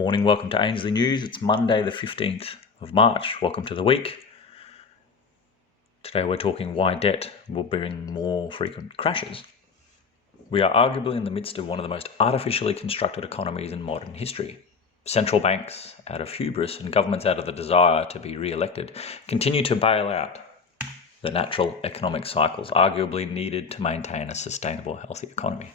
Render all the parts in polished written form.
Morning, welcome to Ainsley News. It's Monday the 15th of March. Welcome to the week. Today we're talking why debt will bring more frequent crashes. We are arguably in the midst of one of the most artificially constructed economies in modern history. Central banks, out of hubris, and governments out of the desire to be re-elected, continue to bail out the natural economic cycles arguably needed to maintain a sustainable, healthy economy.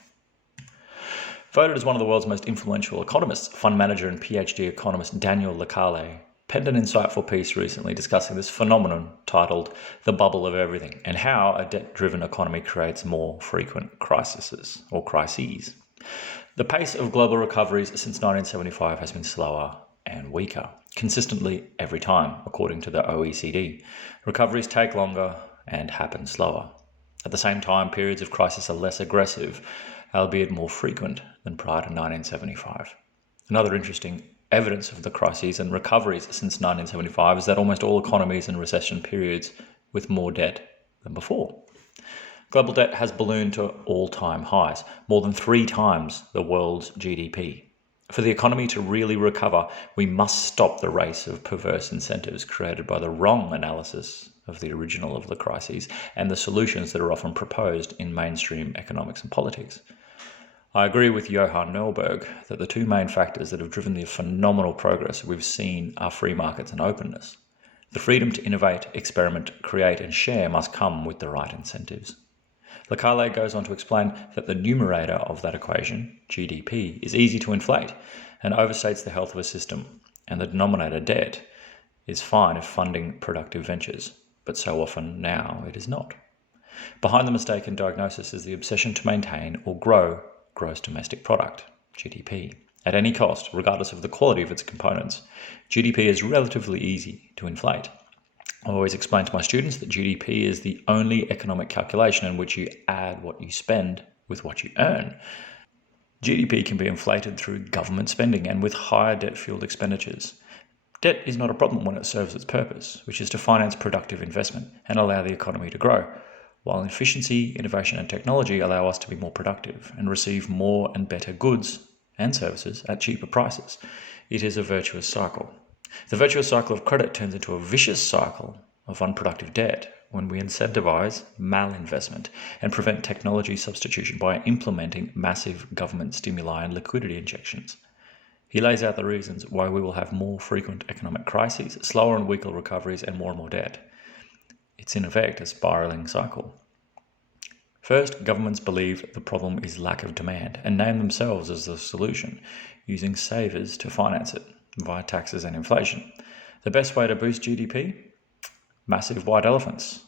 Voted as one of the world's most influential economists, fund manager and PhD economist Daniel Lecale penned an insightful piece recently discussing this phenomenon titled The Bubble of Everything and how a debt-driven economy creates more frequent crises. The pace of global recoveries since 1975 has been slower and weaker, consistently every time, according to the OECD. Recoveries take longer and happen slower. At the same time, periods of crisis are less aggressive, albeit more frequent than prior to 1975. Another interesting evidence of the crises and recoveries since 1975 is that almost all economies in recession periods with more debt than before. Global debt has ballooned to all-time highs, more than 3 times the world's GDP. For the economy to really recover, we must stop the race of perverse incentives created by the wrong analysis of the original of the crises and the solutions that are often proposed in mainstream economics and politics. I agree with Johan Norberg that the 2 main factors that have driven the phenomenal progress we've seen are free markets and openness. The freedom to innovate, experiment, create and share must come with the right incentives. Lecale goes on to explain that the numerator of that equation, GDP, is easy to inflate and overstates the health of a system, and the denominator, debt, is fine if funding productive ventures, but so often now it is not. Behind the mistaken diagnosis is the obsession to maintain or grow gross domestic product, GDP, at any cost, regardless of the quality of its components. GDP is relatively easy to inflate. I always explain to my students that GDP is the only economic calculation in which you add what you spend with what you earn. GDP can be inflated through government spending and with higher debt-fueled expenditures. Debt is not a problem when it serves its purpose, which is to finance productive investment and allow the economy to grow, while efficiency, innovation and technology allow us to be more productive and receive more and better goods and services at cheaper prices. It is a virtuous cycle. The virtuous cycle of credit turns into a vicious cycle of unproductive debt when we incentivize malinvestment and prevent technology substitution by implementing massive government stimuli and liquidity injections. He lays out the reasons why we will have more frequent economic crises, slower and weaker recoveries, and more debt. It's in effect a spiraling cycle. First, governments believe the problem is lack of demand and name themselves as the solution, using savers to finance it via taxes and inflation. The best way to boost GDP? Massive white elephants.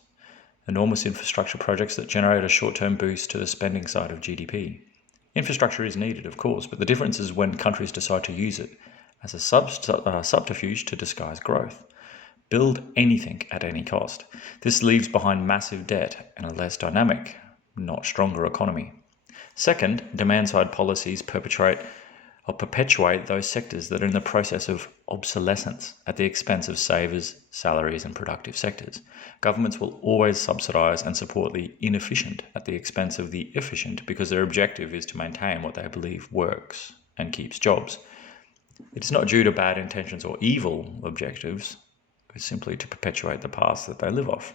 Enormous infrastructure projects that generate a short-term boost to the spending side of GDP. Infrastructure is needed, of course, but the difference is when countries decide to use it as a subterfuge to disguise growth. Build anything at any cost. This leaves behind massive debt and a less dynamic, not stronger economy. Second, demand-side policies perpetuate those sectors that are in the process of obsolescence at the expense of savers, salaries and productive sectors. Governments will always subsidise and support the inefficient at the expense of the efficient because their objective is to maintain what they believe works and keeps jobs. It is not due to bad intentions or evil objectives, it's simply to perpetuate the paths that they live off.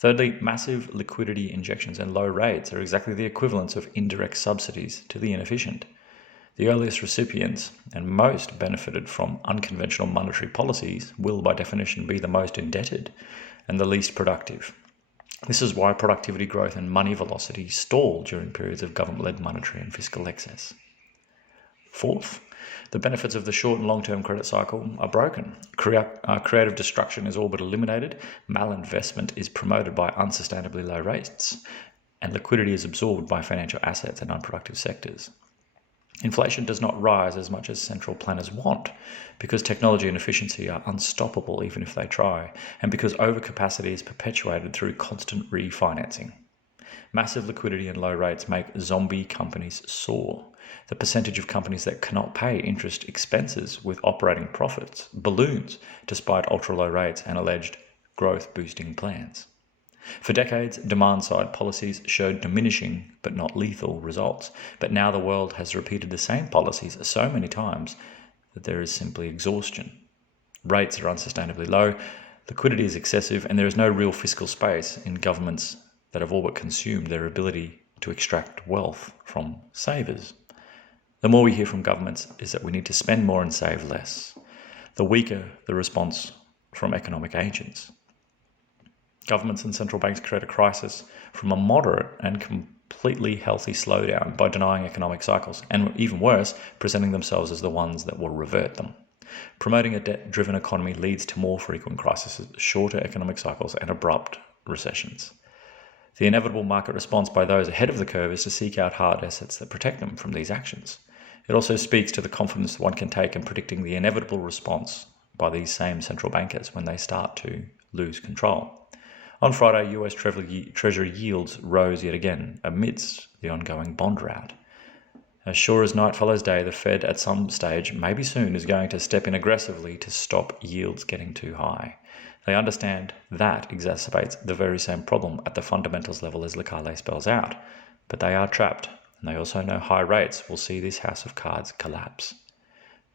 Thirdly, massive liquidity injections and low rates are exactly the equivalents of indirect subsidies to the inefficient. The earliest recipients and most benefited from unconventional monetary policies will, by definition, be the most indebted and the least productive. This is why productivity growth and money velocity stall during periods of government-led monetary and fiscal excess. Fourth, the benefits of the short and long-term credit cycle are broken. Creative destruction is all but eliminated, malinvestment is promoted by unsustainably low rates, and liquidity is absorbed by financial assets and unproductive sectors. Inflation does not rise as much as central planners want, because technology and efficiency are unstoppable even if they try, and because overcapacity is perpetuated through constant refinancing. Massive liquidity and low rates make zombie companies soar. The percentage of companies that cannot pay interest expenses with operating profits balloons despite ultra-low rates and alleged growth-boosting plans. For decades, demand-side policies showed diminishing but not lethal results, but now the world has repeated the same policies so many times that there is simply exhaustion. Rates are unsustainably low, liquidity is excessive, and there is no real fiscal space in governments that have all but consumed their ability to extract wealth from savers. The more we hear from governments is that we need to spend more and save less. The weaker the response from economic agents. Governments and central banks create a crisis from a moderate and completely healthy slowdown by denying economic cycles, and even worse, presenting themselves as the ones that will revert them. Promoting a debt-driven economy leads to more frequent crises, shorter economic cycles, and abrupt recessions. The inevitable market response by those ahead of the curve is to seek out hard assets that protect them from these actions. It also speaks to the confidence one can take in predicting the inevitable response by these same central bankers when they start to lose control. On Friday, US Treasury yields rose yet again amidst the ongoing bond rout. As sure as night follows day, the Fed at some stage, maybe soon, is going to step in aggressively to stop yields getting too high. They understand that exacerbates the very same problem at the fundamentals level as Lekale spells out, but they are trapped, and they also know high rates will see this house of cards collapse.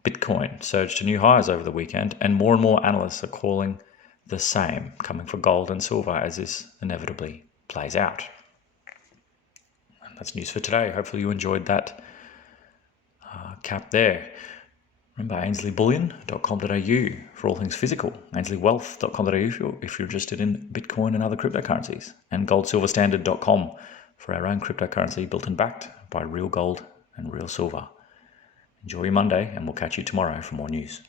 Bitcoin surged to new highs over the weekend, and more analysts are calling the same, coming for gold and silver as this inevitably plays out. And that's news for today. Hopefully you enjoyed that cap there. Remember, AinsleyBullion.com.au for all things physical, AinsleyWealth.com.au if you're interested in Bitcoin and other cryptocurrencies, and GoldSilverStandard.com for our own cryptocurrency built and backed by real gold and real silver. Enjoy your Monday, and we'll catch you tomorrow for more news.